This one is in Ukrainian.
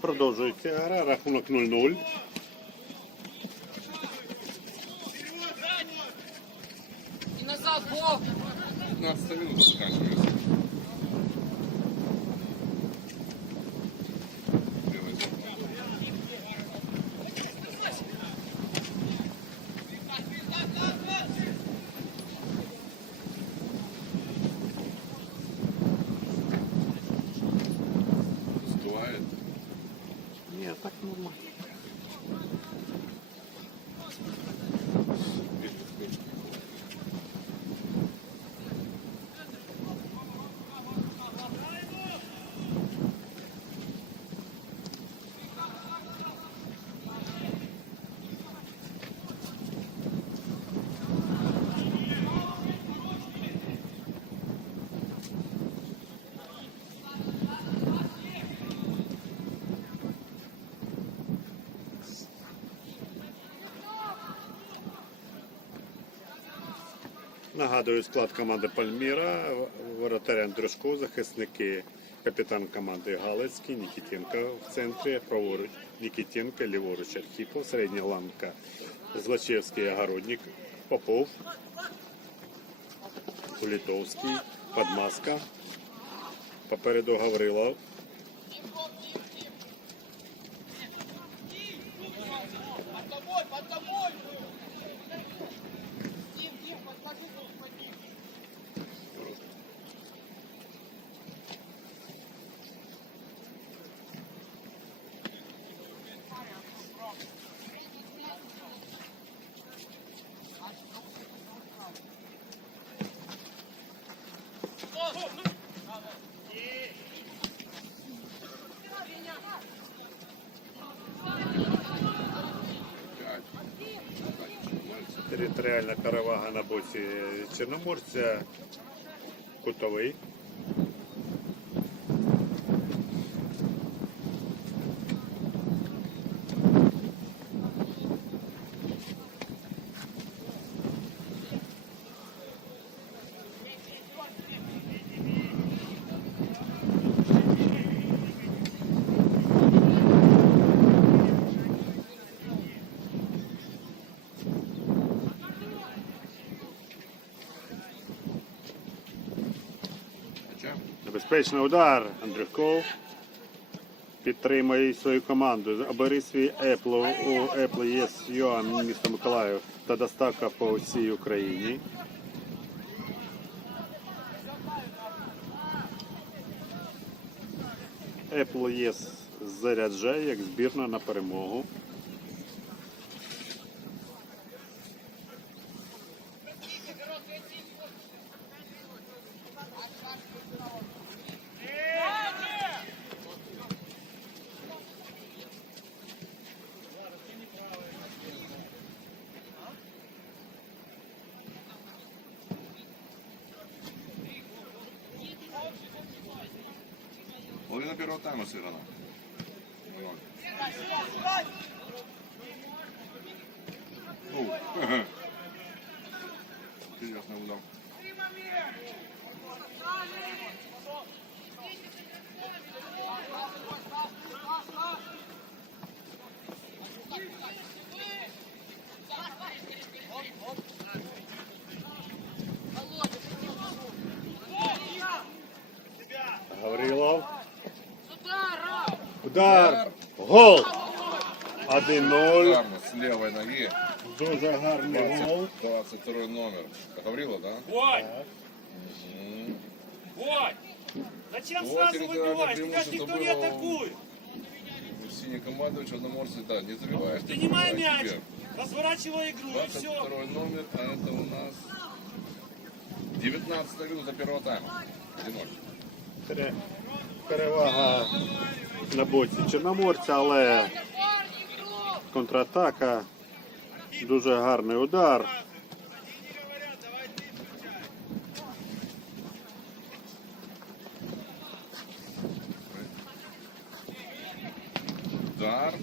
Продовжується гра, рахунок 0-0. І назад, Бог! 15 минут заканчивается. Так нормально. Нагадую склад команди Пальміра, воротарі Андрушко, захисники, капітан команди Галицький, Нікітенко в центрі, праворуч Нікітенко, ліворуч Архіпов, середня ланка Злачевський, Огородник, Попов, Кулітовський, Подмаска, попереду Гаврилов, Дим, подложи тут под територіальна перевага на боці Чорноморця, кутовий. Небезпечний удар. Андрюков підтримує свою команду. Обери свій Епло. У Епло є Йоан, місто Миколаїв та доставка по всій Україні. Apple ЄС заряджає як збірна на перемогу. Половина первого тайма сыграна. Ноль. Удар. Гол. 1-0. Ударно, с левой ноги. Дуже гарний гол. 20, 22 номер. Гаврила, да? Бой! Мгм. Бой! Зачем Вот сразу территориальное выбиваешь? Тебя ж преимущество никто не было. атакует. У синей команды у черноморца, да, не забиваешь. Принимай забиваешь мяч, разворачивай игру и все. 22 номер, а это у нас 19 минута первого тайма. 1-0. Пере- Перевага на боці Чорноморця, але контратака. Дуже гарний удар. Удар.